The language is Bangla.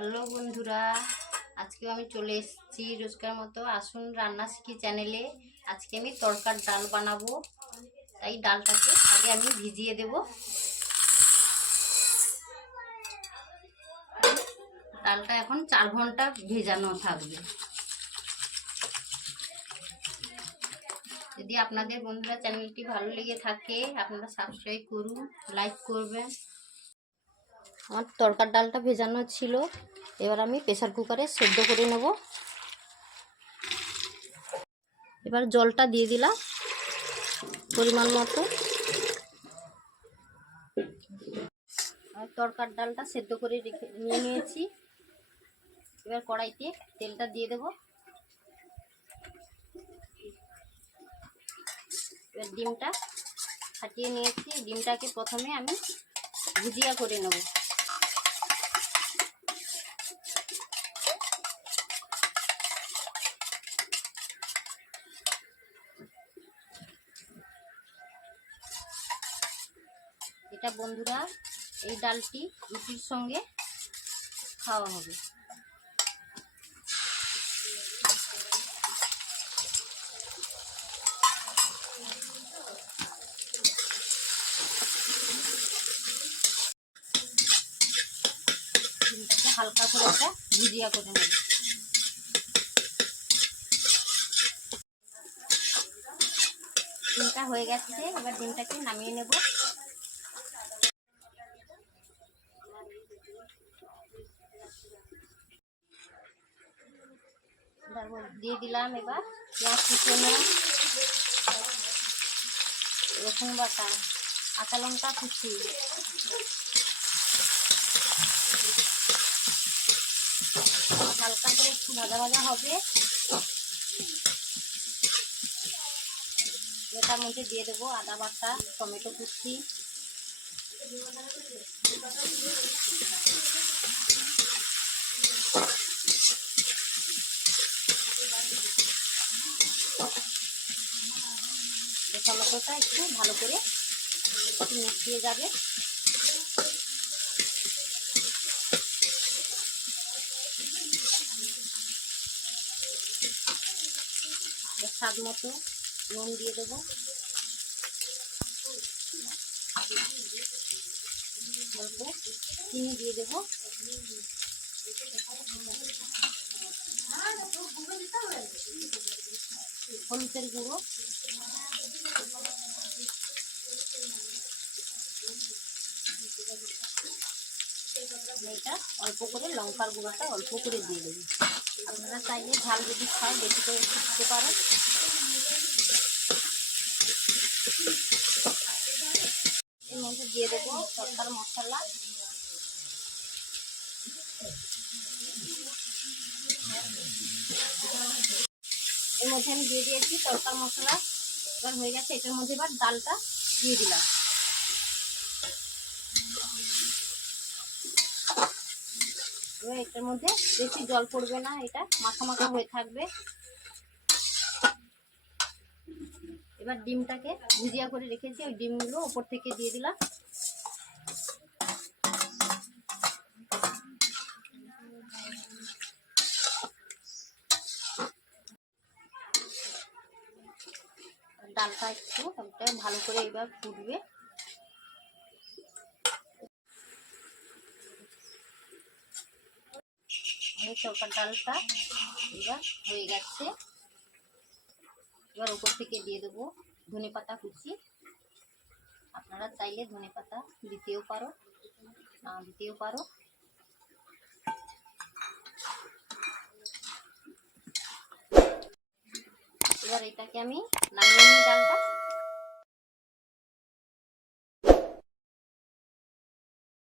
হ্যালো বন্ধুরা, আজকেও আমি চলে এসেছি রোজকার মতো। আসুন রান্না শিখি চ্যানেলে। আজকে আমি তড়কার ডাল বানাবো, তাই ডালটাকে আগে আমি ভিজিয়ে দেব। ডালটা এখন 4 ঘন্টা ভেজানো থাকবে। যদি আপনাদের বন্ধুরা চ্যানেলটি ভালো লেগে থাকে আপনারা সাবস্ক্রাইব করুন, লাইক করবেন। আমার তড়কার ডালটা ভেজানো ছিল, এবার আমি প্রেসার কুকারে সেদ্ধ করে নেব। এবার জলটা দিয়ে দিলাম পরিমাণ মতো। আর তড়কার ডালটা সেদ্ধ করে নিয়ে নিয়েছি। এবার কড়াইতে তেলটা দিয়ে দেব। এবার ডিমটা ফাটিয়ে নিয়েছি, ডিমটাকে প্রথমে আমি ভুজিয়া করে নেব। এটা বন্ধুরা, এই ডালটি রুটির সঙ্গে খাওয়া হবে। ডিমটাকে হালকা করে একটা ভুজিয়া করে নেব। ডিমটা হয়ে গেছে, এবার ডিমটাকে নামিয়ে নেব। দিয়ে দিলাম এবার পেঁয়াজ কুচনো, রসুন বাটা, কাঁচা লঙ্কা কুচি, হালকা করে একটু ভাজা ভাজা হবে। এটার মধ্যে দিয়ে দেবো আদা বাটা, টমেটো কুচি, টমেটোটা একটু ভালো করে মিশিয়ে যাবে। স্বাদ মতো নুন দিয়ে দেবো, অল্প চিনি দিয়ে দেবো, হলুদের গুঁড়ো, এটা অল্প করে লঙ্কার গুঁড়োটা অল্প করে দিয়ে দেবো। আপনারা চাইলে ঝাল যদি খাও বেশি করে দিতে পারেন। এর মধ্যে দিয়ে দেবো তরকার মশলা, এর মধ্যে আমি দিয়ে দিয়েছি তরকার মশলা। এবার হয়ে গেছে, এটার মধ্যে এবার ডালটা দিয়ে দিলাম। এবার এটার মধ্যে বেশি জল পড়বে না, এটা মাখা মাখা হয়ে থাকবে। এবার ডিমটাকে ভুজিয়া করে রেখেছি, ওই ডিমগুলো উপর থেকে দিয়ে দিলাম। ডালটা একটু ভালো করে এবার ফুটবে। তরকার ডালটা এবার হয়ে গেছে। এবার উপর থেকে দিয়ে দেবো ধনেপাতা কুচি। আপনারা চাইলে ধনেপাতা দিতেও পারো, না দিতেও পারো। এবার এটাকে আমি নামিয়ে নিই ডালটা।